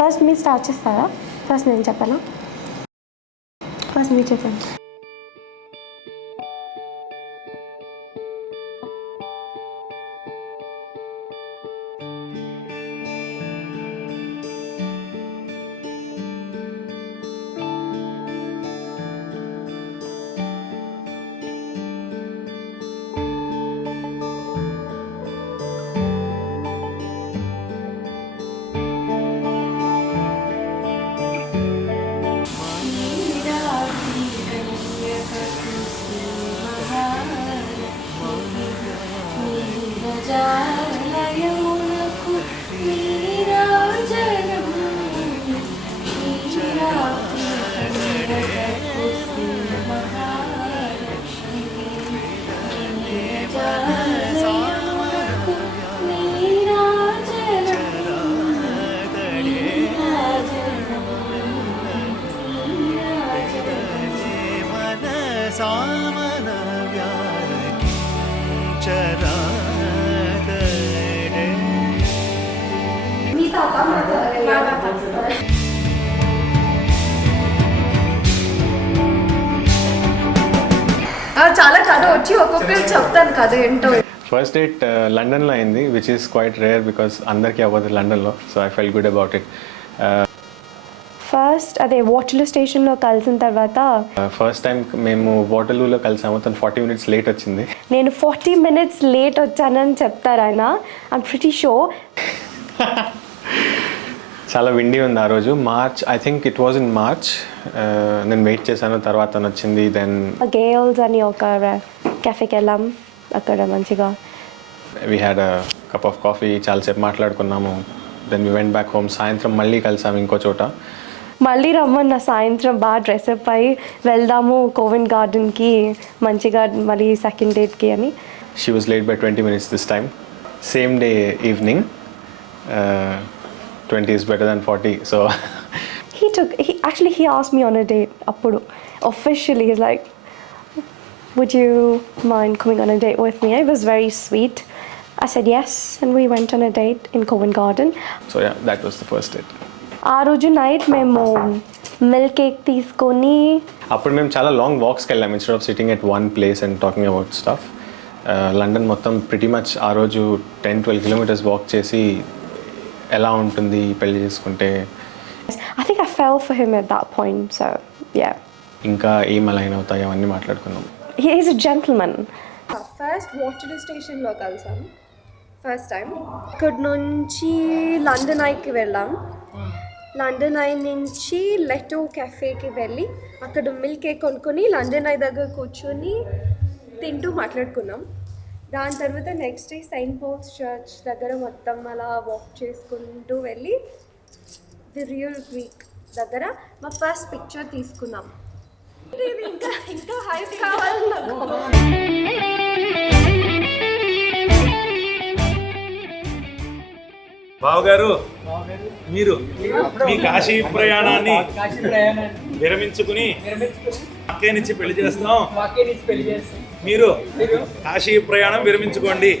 First మీరు start చేస్తారా? First నేను చెప్పాను. ఫస్ట్ మీరు చెప్పండి. చాలా కథ వచ్చి ఒక్కొక్కరు చెప్తాను కథ ఏంటో. ఫస్ట్ డేట్ లండన్లో అయింది, which is quite rare because అందరికీ అవ్వదు లండన్లో. So I fell good about it. First అదే వాటర్లూ స్టేషన్లో కలిసిన తర్వాత ఫస్ట్ టైం మేము వాటర్లూలో కలిసాము. తను 40 minutes లేట్ వచ్చింది. నేను 40 minutes లేట్ వచ్చానని చెప్తారు ఆయన. I'm pretty sure. చాలా విండీ ఉంది ఆ రోజు. March, I think it was in March. నేను వెయిట్ చేశాను, తర్వాత తను వచ్చింది. దెన్ గేల్స్ అని ఒక కెఫేకి వెళ్ళాం, అక్కడ మంచిగా we had a cup of coffee, చాలాసేపు మాట్లాడుకున్నాము. Then we went back home. సాయంత్రం మళ్ళీ కలిసాము ఇంకో చోట. మళ్ళీ రమ్మన్న సాయంత్రం బాగా డ్రెస్అప్ అయ్యి వెళ్దాము కోవిన్ గార్డెన్కి మంచిగా మళ్ళీ సెకండ్ డేట్కి అని. She was late by 20 minutes this time. Same day evening. 20 is better than 40. So he asked me on a date appudu officially. He's like, would you mind coming on a date with me? It was very sweet. I said yes, and we went on a date in Covent Garden. So yeah, that was the first date. ఆ రోజు night మేము milk cake తీసుకొని అప్పుడు మేము చాలా long వాక్స్కి వెళ్ళాం instead of sitting at one place and talking about stuff. London మొత్తం pretty much ఆ రోజు 10-12 kilometers వాక్ చేసి ఎలా ఉంటుంది పెళ్లి చేసుకుంటే. I think I fell for him at that point, so yeah. ఇంకా ఏం అలైన్ అవుతాయి అవన్నీ మాట్లాడుకున్నాం. He is a gentleman. First Waterloo స్టేషన్లో కలిసాం ఫస్ట్ టైం. ఇక్కడ నుంచి లండన్ ఐకి వెళ్ళాం. లండన్ ఐ నుంచి లెటో కెఫేకి వెళ్ళి అక్కడ మిల్క్ కేక్ కొనుక్కొని లండన్ ఐ దగ్గర కూర్చొని తింటూ మాట్లాడుకున్నాం. దాని తర్వాత next day Saint Paul's church దగ్గర మొత్తం అలా వాక్ చేసుకుంటూ వెళ్ళి ది రియల్ గ్రీక్ దగ్గర మా ఫస్ట్ పిక్చర్ తీసుకున్నాం. ఇంకా ఇంకా హైప్ కావాలి నాకు. బావగారు, మీరు మీ కాశీ ప్రయాణాన్ని విరమించుకుని అక్కే నుంచి పెళ్లి చేస్తాం. మీరు కాశీ ప్రయాణం విరమించుకోండి.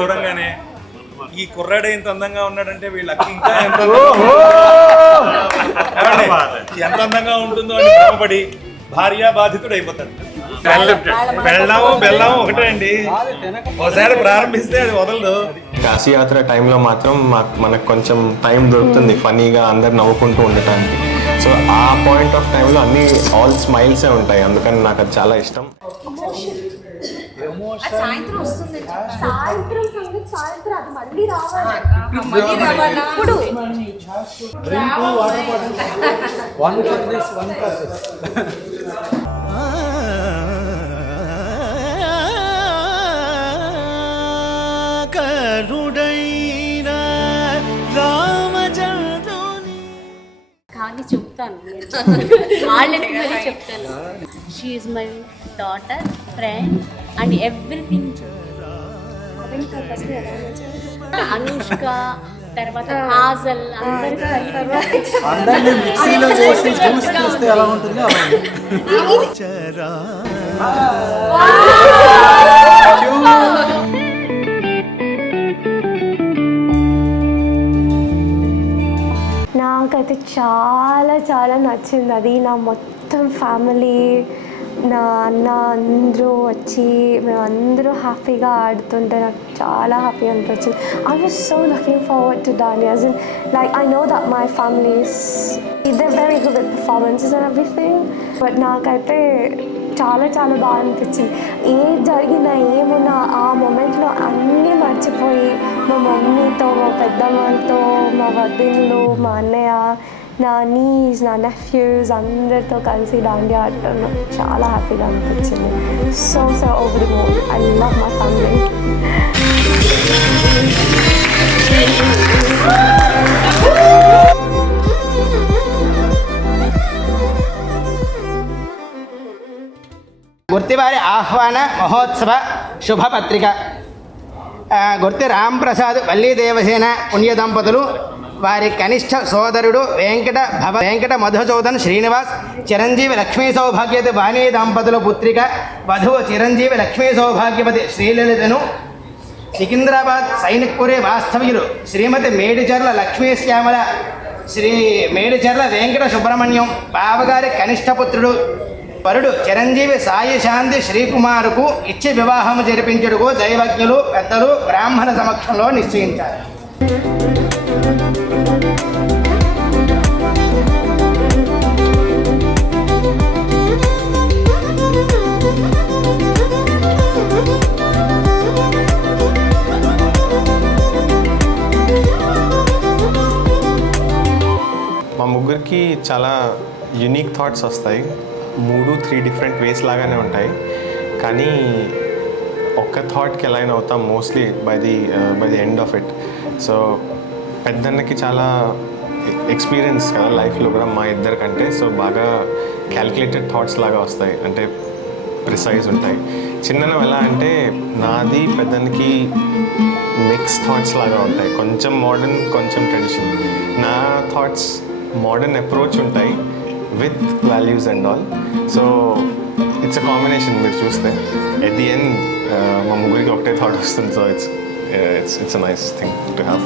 చూడంగానే ఈ కుర్రాడే ఇంత అందంగా ఉన్నాడంటే వీళ్ళకి ఇంకా ఎంత అందంగా ఉంటుందో అని భ్రమపడి భార్య బాధితుడు అయిపోతాడు. బెల్లం ఒకటే అండి, ఒకసారి ప్రారంభిస్తే అది వదలదు. కాశీ యాత్ర టైంలో మాత్రం మనకు కొంచెం టైం దొరుకుతుంది ఫనీగా అందరు నవ్వుకుంటూ ఉండటానికి. సో ఆ పాయింట్ ఆఫ్ టైంలో అన్ని ఆల్ స్మైల్సే ఉంటాయి. అందుకని నాకు అది చాలా ఇష్టం. సాయంత్రం అది మళ్ళీ రావాలి. కానీ చెప్తాను, వాళ్ళకి చెప్తాను. She is my daughter, friend and everything. Anushka తర్వాత కాజల్ అందరినీ మిక్సీలో వేసి జ్యూస్ తీస్తే ఎలా ఉంటుందో అలా ఉంటుంది. నాకైతే చాలా చాలా నచ్చింది అది. నా మొత్తం ఫ్యామిలీ, నా అన్న అందరూ వచ్చి మేమందరూ హ్యాపీగా ఆడుతుంటే నాకు చాలా హ్యాపీ అనిపించింది. I was so looking forward to Dandiya. as in like I know that my family is they're very good with performances and everything, but నాకైతే చాలా చాలా బాగా అనిపించింది. ఏది జరిగినా ఏమైనా ఆ మూమెంట్లో అన్నీ మర్చిపోయి మా మమ్మీతో, మా పెద్దమ్మతో, మా వదినలు, మా అన్నయ్య, నా నీస్, నా నెఫ్యూస్ అందరితో కలిసి దాండియా ఆడటం నాకు చాలా హ్యాపీగా అనిపించింది. So over the moon. I love my family. గుర్తివారి ఆహ్వాన మహోత్సవ శుభపత్రిక. గుర్తి రాంప్రసాద్ వల్లీ దేవసేన పుణ్య దంపతులు వారి కనిష్ట సోదరుడు వెంకట మధుసూదన్ శ్రీనివాస్ చిరంజీవి లక్ష్మీ సౌభాగ్యవతి వాణి దంపతుల పుత్రిక వధువు చిరంజీవి లక్ష్మీ సౌభాగ్యవతి శ్రీలలితను సికింద్రాబాద్ సైనిక్పురి వాస్తవ్యులు శ్రీమతి మేడిచర్ల లక్ష్మీ శ్యామల శ్రీ మేడిచర్ల వెంకట సుబ్రహ్మణ్యం బావగారి కనిష్టపుత్రుడు వరుడు చిరంజీవి సాయి శాంతి శ్రీకుమారుకు ఇచ్చి వివాహము జరిపించుటకు దైవజ్ఞులు పెద్దలు బ్రాహ్మణ సమక్షంలో నిశ్చయించారు. మా ముగ్గురికి చాలా యూనిక్ థాట్స్ వస్తాయి. 3 డిఫరెంట్ వేస్ లాగానే ఉంటాయి, కానీ ఒక్క థాట్కి ఎలా అయినా అవుతాం mostly by the end of it. So పెద్దన్నకి చాలా ఎక్స్పీరియన్స్ కదా లైఫ్లో కూడా మా ఇద్దరికంటే. సో బాగా క్యాల్కులేటెడ్ థాట్స్ లాగా వస్తాయి, అంటే ప్రిసైజ్ ఉంటాయి. చిన్న ఎలా అంటే నాది పెద్దన్నకి మిక్స్ థాట్స్ లాగా ఉంటాయి, కొంచెం మోడర్న్ కొంచెం ట్రెడిషన్. నా థాట్స్ మోడర్న్ అప్రోచ్ ఉంటాయి with values and all. So it's a combination. మీరు చూస్తే ఎట్ ది ఎండ్ మా ముగ్గురికి ఒకటే థాట్ వస్తుంది. So it's a nice thing to have.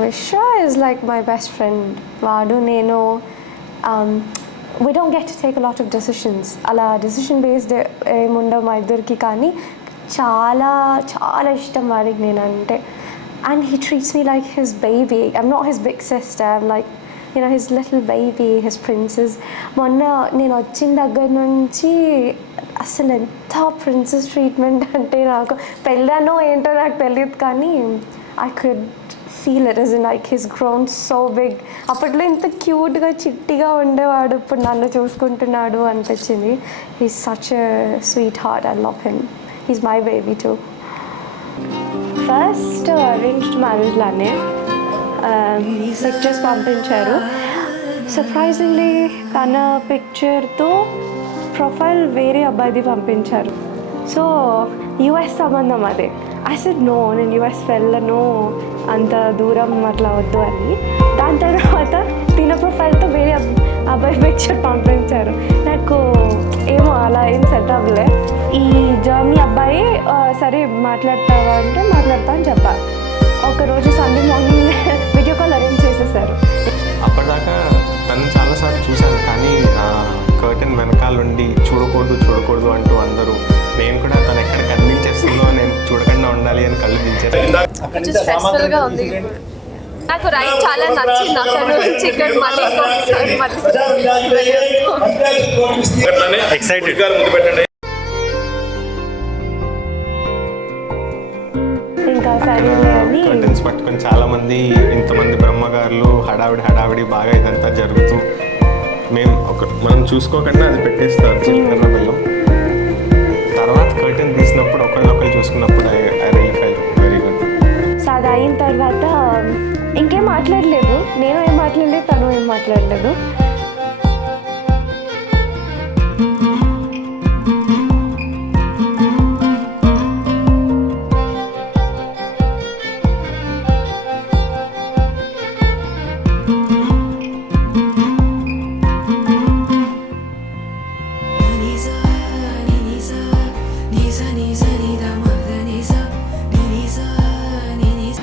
Vishwa is like my best friend. వాడు నేను we don't get to take a lot of decisions. అలా decision based ఏముండవు మా ఇద్దరికి, కానీ చాలా చాలా ఇష్టం వాడికి నేనంటే. And he treats me like his baby. I'm not his big sister. I'm like, you know, his little baby, his princess. మొన్న నేను వచ్చిన దగ్గర నుంచి అసలు ఎంత ప్రిన్సెస్ ట్రీట్మెంట్ అంటే, నాకు పెళ్ళానో ఏంటో నాకు తెలియదు, కానీ I could feel it, as in like he's grown so big. అప్పట్లో ఎంత క్యూట్గా చిట్టిగా ఉండేవాడు, ఇప్పుడు నన్ను చూసుకుంటున్నాడు అనిపించింది. He's such a sweetheart. I love him. He's my baby too. First arranged marriage లానే పిక్చర్స్ పంపించారు. సర్ప్రైజింగ్లీ తన పిక్చర్తో ప్రొఫైల్ వేరే అబ్బాయిది పంపించారు. సో యుఎస్ సంబంధం అదే. ఐ సెడ్ నో, నేను యుఎస్ వెళ్ళను, అంత దూరం అట్లా వద్దు అని. దాని తర్వాత తిన ప్రొఫైల్తో వేరే అబ్బాయి పిక్చర్ పంపించారు. నాకు ఏమో అలా ఏం సెట్ అవ్వలే. ఈ జర్మనీ అబ్బాయి సరే మాట్లాడతావా అంటే మాట్లాడతా అని చెప్పా. ఒకరోజు Sunday morning video call arrange చేసేసారు. అప్పటిదాకా తను చాలాసార్లు చూశాను, కానీ కర్టెన్ వెనకాల ఉండి చూడకూడదు అంటూ అందరూ, నేను కూడా తను ఎక్కడ కనిపించేస్తుందో నేను చూడకుండా ఉండాలి అని కళ్ళు దించేస్తాను. స్ట్రెస్ఫుల్గా ఉంది. నాకు రైడ్ చాలా నచ్చింది. అక్కడ చికెన్ మళ్ళీ ఇంకా సరేలే అని కర్టెన్స్ పట్టుకొని చాలామంది, ఇంతమంది బ్రహ్మగారులు, హడావిడి బాగా ఇదంతా జరుగుతూ మనం చూసుకోకుండా అది పెట్టేస్తారు చిన్న బెల్లం. తర్వాత కర్టెన్ తీసినప్పుడు ఒకళ్ళొకళ్ళు చూసుకున్నప్పుడు I really felt very good. So అది అయిన తర్వాత ఇంకేం మాట్లాడలేదు, నేను ఏం మాట్లాడలేదు, తను ఏం మాట్లాడలేదు.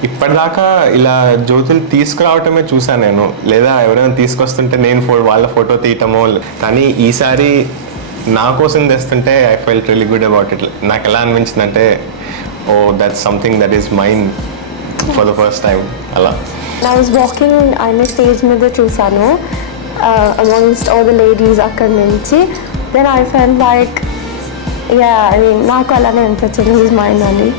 ఇప్పటిదాకా ఇలా జ్యోతులు తీసుకురావటమే చూసాను నేను, లేదా ఎవరైనా తీసుకొస్తుంటే నేను వాళ్ళ ఫోటో తీయటమో. కానీ ఈసారి నా కోసం తెస్తుంటే I felt really good about it. నాకు ఎలా అనిపించిందంటే ఓ that's something that is mine for the first time అలా. I was walking, ఆయన స్టేజ్ మీద చూసాను amongst all the ladies అక్కడి నుంచి. Then I felt like, yeah, I mean, నాకు అలానే అనిపించింది, this is mine అని.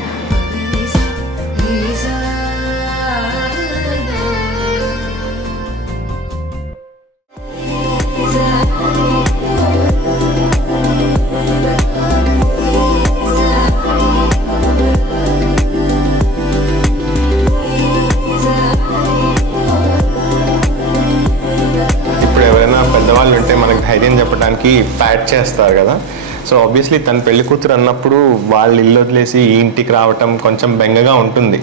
పెద్దవాళ్ళు ఉంటే మనకి ధైర్యం చెప్పడానికి ప్యాట్ చేస్తారు కదా. సో ఆబ్వియస్లీ తన పెళ్లి కూతురు అన్నప్పుడు వాళ్ళు ఇల్లు వదిలేసి ఈ ఇంటికి రావటం కొంచెం బెంగగా ఉంటుంది.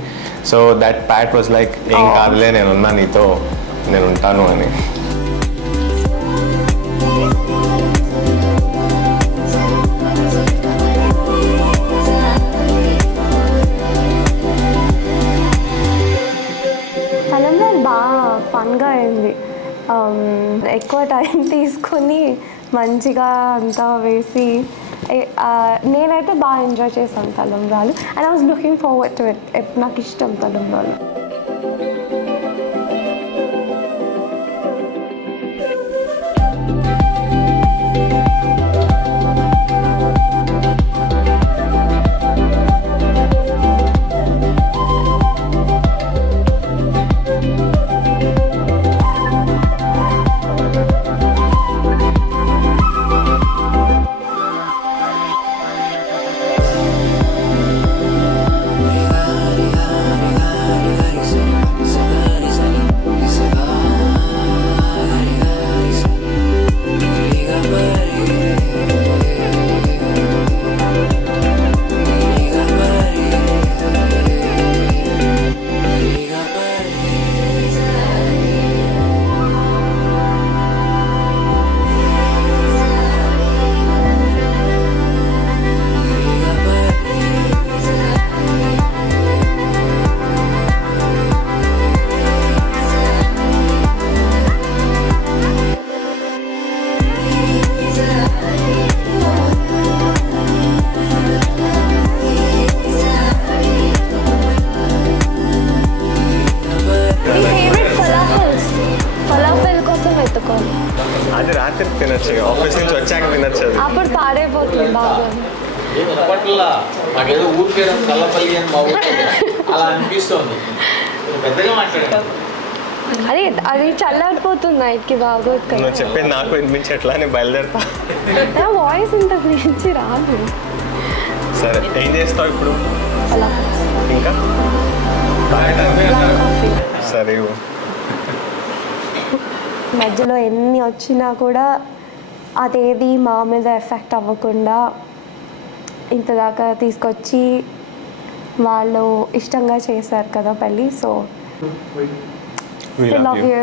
So that Pat was like ఏం కాదులే, నేనున్నా నీతో, నేను ఉంటాను అని. తలంబ్రాలు బాగా ఫన్గా అయింది. ఎక్కువ టైం తీసుకొని మంచిగా అంతా వేసి నేనైతే బాగా ఎంజాయ్ చేశాను తలంబ్రాలు. And I was looking forward to it. నాకు ఇష్టం తలంబ్రాలు. అది రాత్రి తినచ్చు, ఆఫీస్ నుంచి వచ్చాక తినచ్చు. అప్పుడు పాడైపోతుంది బాగా. మాకేదో ఊరి పేరు కల్లపల్లి అని బాగుంటుంది అలా అనిపిస్తుంది. పెద్దగా మాట్లాడారు. అది చల్లారిపోతుంది నైట్కి బాగోదు కదా. నువ్వు చెప్పేది నాకు వినిపించట్లా, నేను బయలుదేరుతా. నా వాయిస్ ఇంత గురించి రాదు. సరే ఏం చేస్తావు ఇప్పుడు? అలా ఇంకా సరే. మధ్యలో ఎన్ని వచ్చినా కూడా అదేది మా మీద ఎఫెక్ట్ అవ్వకుండా ఇంతదాకా తీసుకొచ్చి వాళ్ళు ఇష్టంగా చేశారు కదా పెళ్ళి. So We love you.